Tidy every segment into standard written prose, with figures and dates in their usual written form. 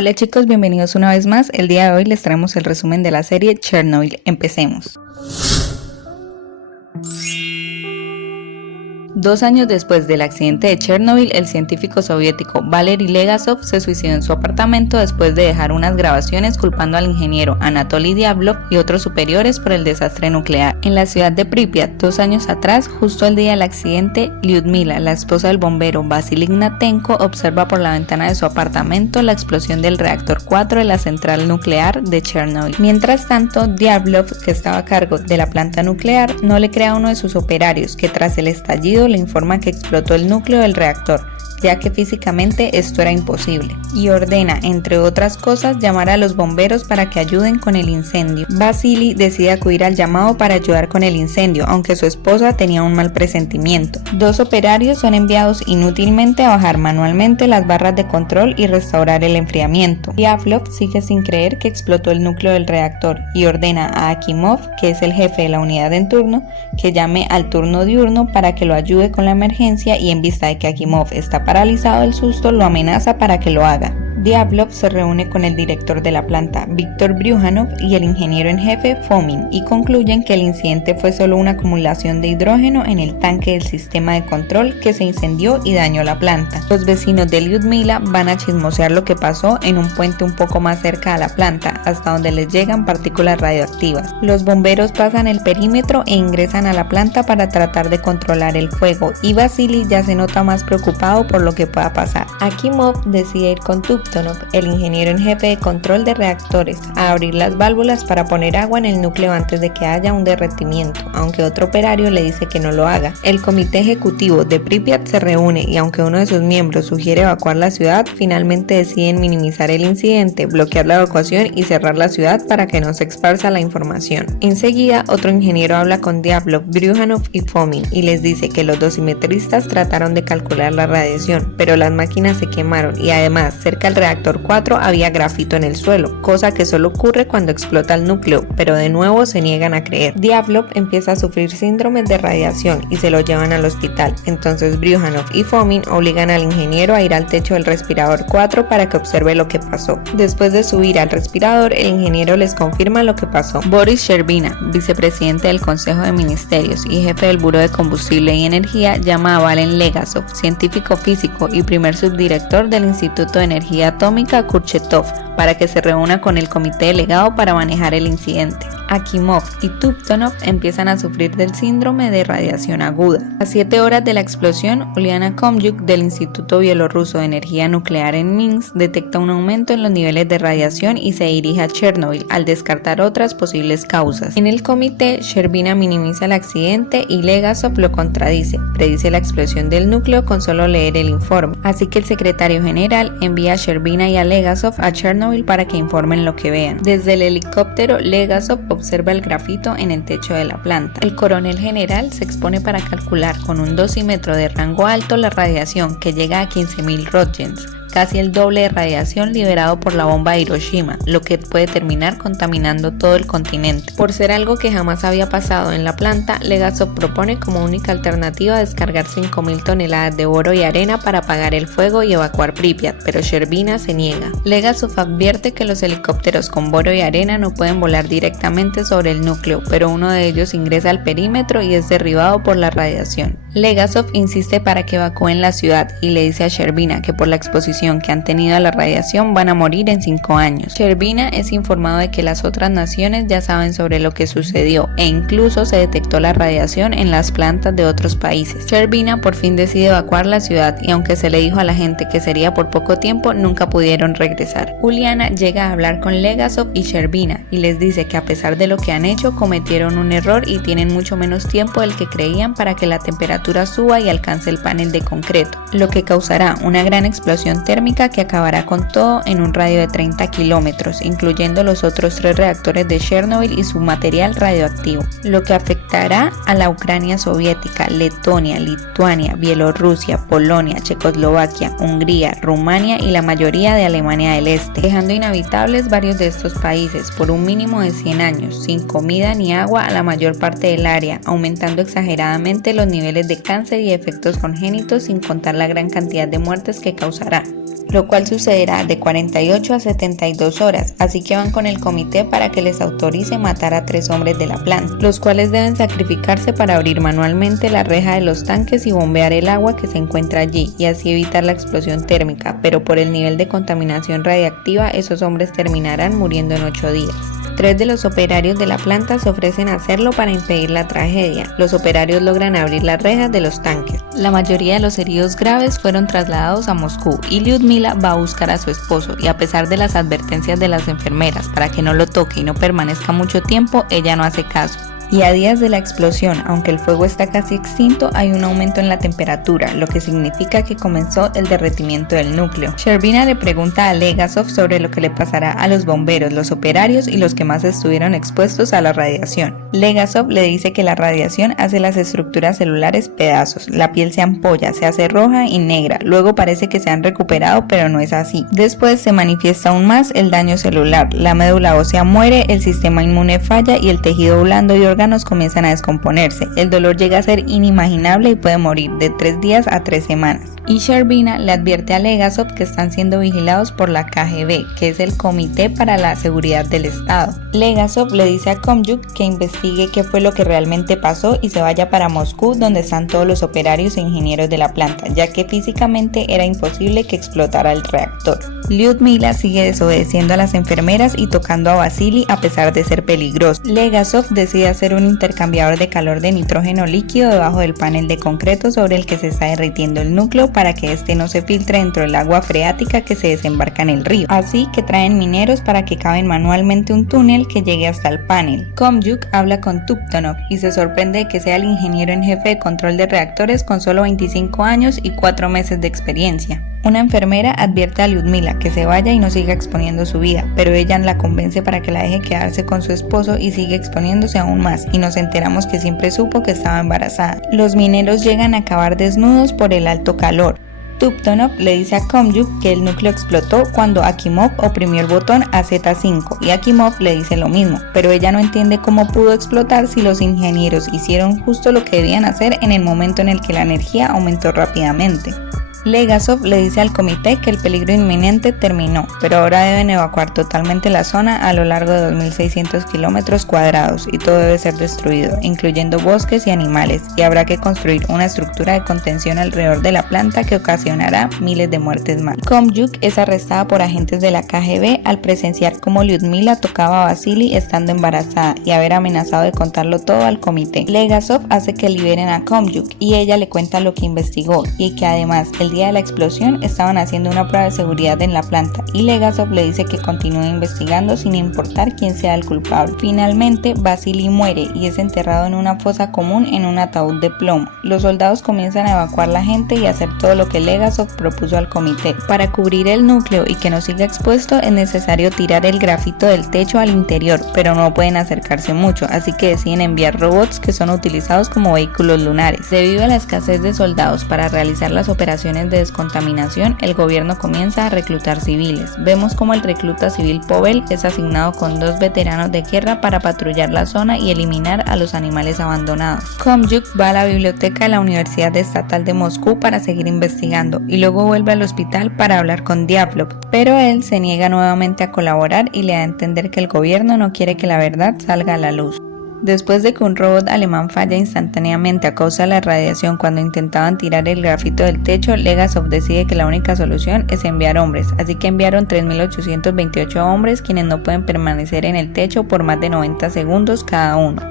Hola chicos, bienvenidos una vez más. El día de hoy les traemos el resumen de la serie Chernobyl. Empecemos. 2 años después del accidente de Chernobyl, el científico soviético Valery Legasov se suicidó en su apartamento después de dejar unas grabaciones culpando al ingeniero Anatoly Diatlov y otros superiores por el desastre nuclear. En la ciudad de Pripyat, 2 años atrás, justo el día del accidente, Lyudmila, la esposa del bombero Vasily Ignatenko, observa por la ventana de su apartamento la explosión del reactor 4 de la central nuclear de Chernobyl. Mientras tanto, Diatlov, que estaba a cargo de la planta nuclear, no le cree a uno de sus operarios, que tras el estallido le informa que explotó el núcleo del reactor, ya que físicamente esto era imposible, y ordena, entre otras cosas, llamar a los bomberos para que ayuden con el incendio. Vasily decide acudir al llamado para ayudar con el incendio, aunque su esposa tenía un mal presentimiento. 2 operarios son enviados inútilmente a bajar manualmente las barras de control y restaurar el enfriamiento. Diatlov sigue sin creer que explotó el núcleo del reactor y ordena a Akimov, que es el jefe de la unidad en turno, que llame al turno diurno para que lo ayude con la emergencia, y en vista de que Akimov está paralizado del susto, lo amenaza para que lo haga. Diatlov se reúne con el director de la planta, Viktor Bryukhanov, y el ingeniero en jefe, Fomin, y concluyen que el incidente fue solo una acumulación de hidrógeno en el tanque del sistema de control que se incendió y dañó la planta. Los vecinos de Lyudmila van a chismosear lo que pasó en un puente un poco más cerca a la planta, hasta donde les llegan partículas radioactivas. Los bomberos pasan el perímetro e ingresan a la planta para tratar de controlar el fuego, y Vasily ya se nota más preocupado por lo que pueda pasar. Akimov decide ir con Tuptonov, el ingeniero en jefe de control de reactores, a abrir las válvulas para poner agua en el núcleo antes de que haya un derretimiento, aunque otro operario le dice que no lo haga. El comité ejecutivo de Pripyat se reúne y aunque uno de sus miembros sugiere evacuar la ciudad, finalmente deciden minimizar el incidente, bloquear la evacuación y cerrar la ciudad para que no se esparza la información. Enseguida, otro ingeniero habla con Diatlov, Bryukhanov y Fomin y les dice que los dosimetristas trataron de calcular la radiación, pero las máquinas se quemaron y además, cerca del reactor 4 había grafito en el suelo, cosa que solo ocurre cuando explota el núcleo, pero de nuevo se niegan a creer. Diatlov empieza a sufrir síndromes de radiación y se lo llevan al hospital. Entonces Bryukhanov y Fomin obligan al ingeniero a ir al techo del respirador 4 para que observe lo que pasó. Después de subir al respirador, el ingeniero les confirma lo que pasó. Boris Sherbina, vicepresidente del Consejo de Ministerios y jefe del Buró de Combustible y Energía, llama a Valen Legasov, científico físico y primer subdirector del Instituto de Energía Atómica Kurchetov, para que se reúna con el comité delegado para manejar el incidente. Akimov y Tuptonov empiezan a sufrir del síndrome de radiación aguda. A 7 horas de la explosión, Uliana Komyuk del Instituto Bielorruso de Energía Nuclear en Minsk detecta un aumento en los niveles de radiación y se dirige a Chernobyl al descartar otras posibles causas. En el comité, Sherbina minimiza el accidente y Legasov lo contradice, predice la explosión del núcleo con solo leer el informe. Así que el secretario general envía a Sherbina y a Legasov a Chernobyl para que informen lo que vean. Desde el helicóptero, Legasov observa el grafito en el techo de la planta. El coronel general se expone para calcular con un dosímetro de rango alto la radiación, que llega a 15.000 röntgens, casi el doble de radiación liberado por la bomba de Hiroshima, lo que puede terminar contaminando todo el continente. Por ser algo que jamás había pasado en la planta, Legasov propone como única alternativa descargar 5.000 toneladas de oro y arena para apagar el fuego y evacuar Pripyat, pero Sherbina se niega. Legasov advierte que los helicópteros con boro y arena no pueden volar directamente sobre el núcleo, pero uno de ellos ingresa al perímetro y es derribado por la radiación. Legasov insiste para que evacúen la ciudad y le dice a Sherbina que por la exposición que han tenido a la radiación van a morir en 5 años. Sherbina es informado de que las otras naciones ya saben sobre lo que sucedió e incluso se detectó la radiación en las plantas de otros países. Sherbina por fin decide evacuar la ciudad y aunque se le dijo a la gente que sería por poco tiempo, nunca pudieron regresar. Uliana llega a hablar con Legasov y Sherbina y les dice que a pesar de lo que han hecho, cometieron un error y tienen mucho menos tiempo del que creían para que la temperatura suba y alcance el panel de concreto, lo que causará una gran explosión térmica que acabará con todo en un radio de 30 kilómetros, incluyendo los otros 3 reactores de Chernobyl y su material radioactivo, lo que afectará a la Ucrania soviética, Letonia, Lituania, Bielorrusia, Polonia, Checoslovaquia, Hungría, Rumania y la mayoría de Alemania del Este, dejando inhabitables varios de estos países por un mínimo de 100 años, sin comida ni agua a la mayor parte del área, aumentando exageradamente los niveles de cáncer y efectos congénitos, sin contar la gran cantidad de muertes que causará. lo cual sucederá de 48 a 72 horas, así que van con el comité para que les autorice matar a 3 hombres de la planta, los cuales deben sacrificarse para abrir manualmente la reja de los tanques y bombear el agua que se encuentra allí, y así evitar la explosión térmica, pero por el nivel de contaminación radiactiva esos hombres terminarán muriendo en 8 días. 3 de los operarios de la planta se ofrecen a hacerlo para impedir la tragedia. Los operarios logran abrir las rejas de los tanques. La mayoría de los heridos graves fueron trasladados a Moscú y Lyudmila va a buscar a su esposo, y a pesar de las advertencias de las enfermeras para que no lo toque y no permanezca mucho tiempo, ella no hace caso. Y a días de la explosión, aunque el fuego está casi extinto, hay un aumento en la temperatura, lo que significa que comenzó el derretimiento del núcleo. Sherbina le pregunta a Legasov sobre lo que le pasará a los bomberos, los operarios y los que más estuvieron expuestos a la radiación. Legasov le dice que la radiación hace las estructuras celulares pedazos, la piel se ampolla, se hace roja y negra, luego parece que se han recuperado, pero no es así. Después se manifiesta aún más el daño celular, la médula ósea muere, el sistema inmune falla y el tejido blando y órganos comienzan a descomponerse. El dolor llega a ser inimaginable y puede morir de 3 días a 3 semanas. Y Sherbina le advierte a Legasov que están siendo vigilados por la KGB, que es el Comité para la Seguridad del Estado. Legasov le dice a Komyuk que investigue qué fue lo que realmente pasó y se vaya para Moscú, donde están todos los operarios e ingenieros de la planta, ya que físicamente era imposible que explotara el reactor. Lyudmila sigue desobedeciendo a las enfermeras y tocando a Vasily a pesar de ser peligroso. Legasov decide hacer un intercambiador de calor de nitrógeno líquido debajo del panel de concreto sobre el que se está derritiendo el núcleo para que este no se filtre dentro del agua freática que se desembarca en el río. Así que traen mineros para que caven manualmente un túnel que llegue hasta el panel. Komyuk habla con Tuptonov y se sorprende de que sea el ingeniero en jefe de control de reactores con solo 25 años y 4 meses de experiencia. Una enfermera advierte a Lyudmila que se vaya y no siga exponiendo su vida, pero ella la convence para que la deje quedarse con su esposo y sigue exponiéndose aún más, y nos enteramos que siempre supo que estaba embarazada. Los mineros llegan a acabar desnudos por el alto calor. Tuptonov le dice a Komyuk que el núcleo explotó cuando Akimov oprimió el botón AZ5 y Akimov le dice lo mismo, pero ella no entiende cómo pudo explotar si los ingenieros hicieron justo lo que debían hacer en el momento en el que la energía aumentó rápidamente. Legasov le dice al comité que el peligro inminente terminó, pero ahora deben evacuar totalmente la zona a lo largo de 2.600 kilómetros cuadrados y todo debe ser destruido, incluyendo bosques y animales, y habrá que construir una estructura de contención alrededor de la planta que ocasionará miles de muertes más. Komyuk es arrestada por agentes de la KGB al presenciar cómo Lyudmila tocaba a Vasily estando embarazada y haber amenazado de contarlo todo al comité. Legasov hace que liberen a Komyuk y ella le cuenta lo que investigó y que además el día de la explosión estaban haciendo una prueba de seguridad en la planta, y Legasov le dice que continúe investigando sin importar quién sea el culpable. Finalmente, Vasily muere y es enterrado en una fosa común en un ataúd de plomo. Los soldados comienzan a evacuar la gente y hacer todo lo que Legasov propuso al comité. Para cubrir el núcleo y que no siga expuesto es necesario tirar el grafito del techo al interior, pero no pueden acercarse mucho, así que deciden enviar robots que son utilizados como vehículos lunares. Debido a la escasez de soldados para realizar las operaciones de descontaminación, el gobierno comienza a reclutar civiles. Vemos como el recluta civil Povel es asignado con 2 veteranos de guerra para patrullar la zona y eliminar a los animales abandonados. Komyuk va a la biblioteca de la Universidad Estatal de Moscú para seguir investigando y luego vuelve al hospital para hablar con Diablov, pero él se niega nuevamente a colaborar y le da a entender que el gobierno no quiere que la verdad salga a la luz. Después de que un robot alemán falla instantáneamente a causa de la radiación cuando intentaban tirar el grafito del techo, Legasov decide que la única solución es enviar hombres, así que enviaron 3.828 hombres quienes no pueden permanecer en el techo por más de 90 segundos cada uno.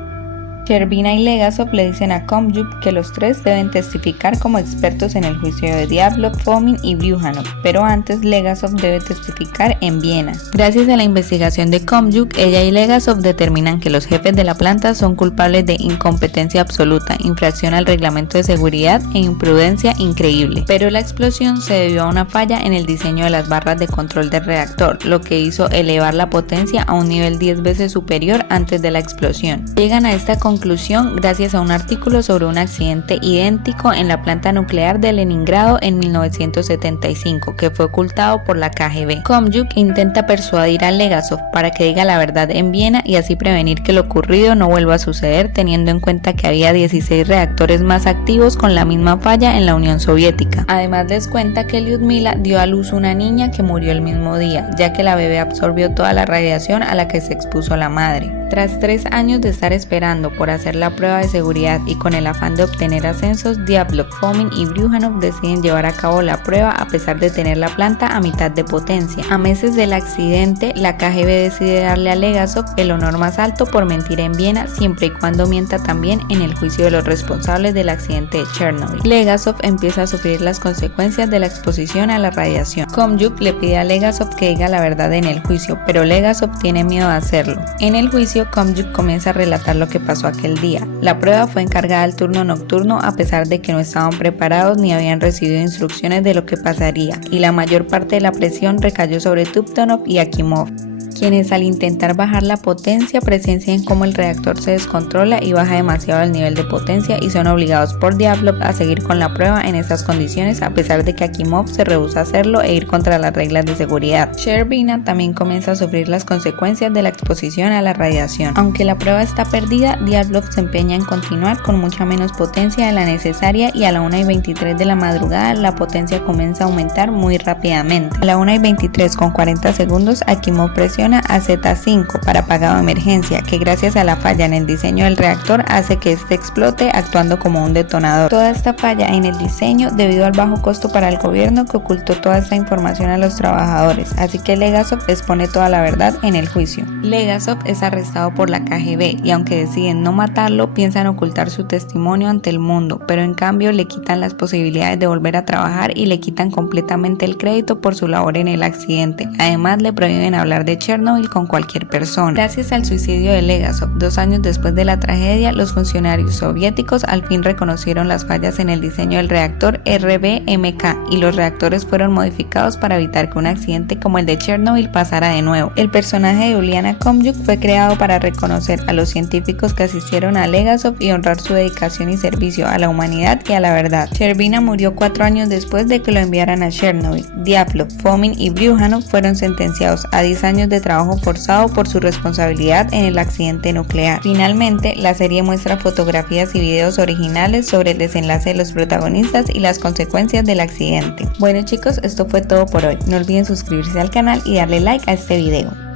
Sherbina y Legasov le dicen a Komyuk que los 3 deben testificar como expertos en el juicio de Diablov, Fomin y Byuhanov, pero antes Legasov debe testificar en Viena. Gracias a la investigación de Komyuk, ella y Legasov determinan que los jefes de la planta son culpables de incompetencia absoluta, infracción al reglamento de seguridad e imprudencia increíble. Pero la explosión se debió a una falla en el diseño de las barras de control del reactor, lo que hizo elevar la potencia a un nivel 10 veces superior antes de la explosión. Llegan a esta conclusión conclusión gracias a un artículo sobre un accidente idéntico en la planta nuclear de Leningrado en 1975 que fue ocultado por la KGB. Komjuk intenta persuadir a Legasov para que diga la verdad en Viena y así prevenir que lo ocurrido no vuelva a suceder, teniendo en cuenta que había 16 reactores más activos con la misma falla en la Unión Soviética. Además les cuenta que Lyudmila dio a luz una niña que murió el mismo día, ya que la bebé absorbió toda la radiación a la que se expuso la madre. Tras 3 años de estar esperando por hacer la prueba de seguridad y con el afán de obtener ascensos, Diatlov, Fomin y Bryukhanov deciden llevar a cabo la prueba a pesar de tener la planta a mitad de potencia. A meses del accidente, la KGB decide darle a Legasov el honor más alto por mentir en Viena, siempre y cuando mienta también en el juicio de los responsables del accidente de Chernobyl. Legasov empieza a sufrir las consecuencias de la exposición a la radiación. Komjuk le pide a Legasov que diga la verdad en el juicio, pero Legasov tiene miedo de hacerlo. En el juicio, Komjuk comienza a relatar lo que pasó aquel día. La prueba fue encargada al turno nocturno a pesar de que no estaban preparados ni habían recibido instrucciones de lo que pasaría, y la mayor parte de la presión recayó sobre Tuptonov y Akimov, quienes al intentar bajar la potencia presencian cómo el reactor se descontrola y baja demasiado el nivel de potencia y son obligados por Diatlov a seguir con la prueba en estas condiciones a pesar de que Akimov se rehúsa a hacerlo e ir contra las reglas de seguridad. Sherbina también comienza a sufrir las consecuencias de la exposición a la radiación. Aunque la prueba está perdida, Diatlov se empeña en continuar con mucha menos potencia de la necesaria y a la 1:23 de la madrugada la potencia comienza a aumentar muy rápidamente. A la 1:23 con 40 segundos Akimov presiona a Z5 para apagado de emergencia, que gracias a la falla en el diseño del reactor hace que este explote actuando como un detonador. Toda esta falla en el diseño debido al bajo costo para el gobierno que ocultó toda esta información a los trabajadores, así que Legasov expone toda la verdad en el juicio. Legasov es arrestado por la KGB y aunque deciden no matarlo, piensan ocultar su testimonio ante el mundo, pero en cambio le quitan las posibilidades de volver a trabajar y le quitan completamente el crédito por su labor en el accidente. Además le prohíben hablar de Chernobyl con cualquier persona. Gracias al suicidio de Legasov, 2 años después de la tragedia, los funcionarios soviéticos al fin reconocieron las fallas en el diseño del reactor RBMK y los reactores fueron modificados para evitar que un accidente como el de Chernobyl pasara de nuevo. El personaje de Uliana Komjuk fue creado para reconocer a los científicos que asistieron a Legasov y honrar su dedicación y servicio a la humanidad y a la verdad. Sherbina murió 4 años después de que lo enviaran a Chernobyl. Diatlov, Fomin y Bryukhanov fueron sentenciados a 10 años de trabajo forzado por su responsabilidad en el accidente nuclear. Finalmente, la serie muestra fotografías y videos originales sobre el desenlace de los protagonistas y las consecuencias del accidente. Bueno chicos, esto fue todo por hoy. No olviden suscribirse al canal y darle like a este video.